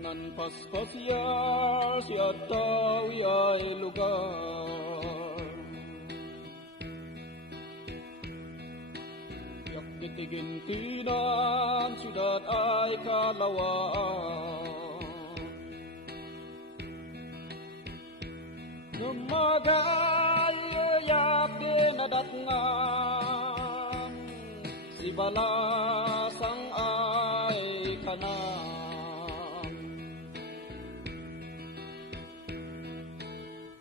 Nan paspasyal siya daw ay lugar, yak kitigintinan siyudad ay kalawaan. Numagay yak dinadatngan, si balasang ay kanan.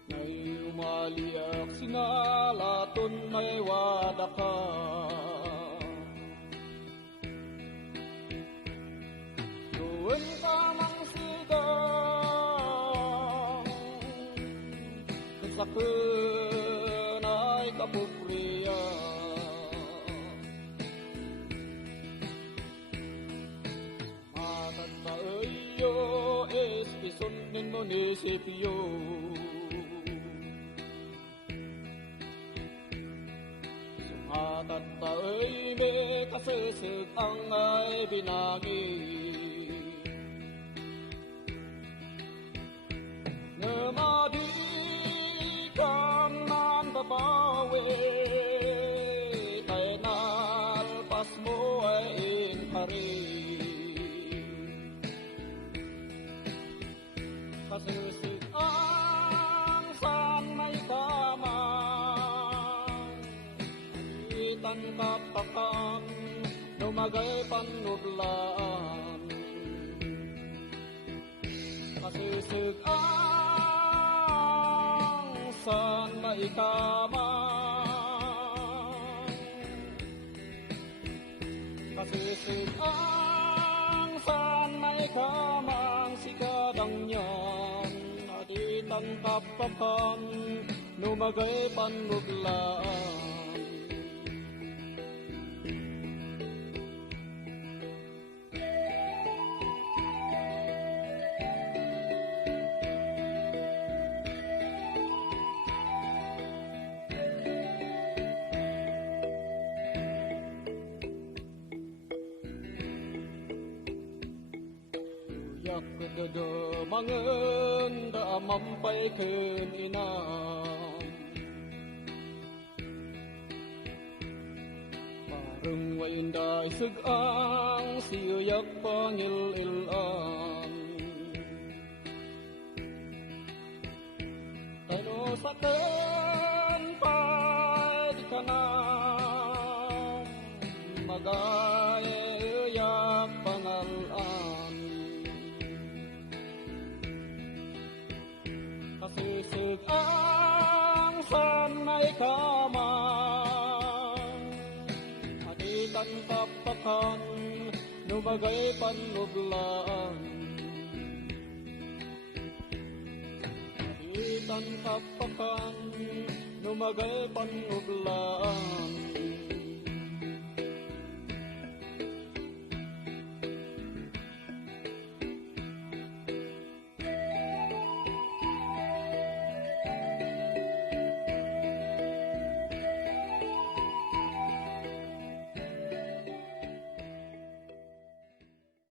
Ngay umaliak sinalaton may wadaka, doon ka mang sigang, sa ay kapupriya. Matatayo espison ng munisipyo, sumatatayo may kasisig ang ay binagi. Namadi kang mandabawi, kay nalpas mo ay inhari. Kasisig ang saan may kamang, itan kapakan, lumagay panublaan. Kasisig ang saan may kamang, kasisig ang saan may kamang, sikadang niyan aditan kapakan, lumagay panublaan. Yak dadamangan da mampay ken inam, parang wainday sugang siyak pangil-ilan. Tano sa ken pay di ka na magayak pangalan. Kasisig ang saan may kamang, aditan kapakan, lumagay panublaan. Aditan kapakan, lumagay panublaan.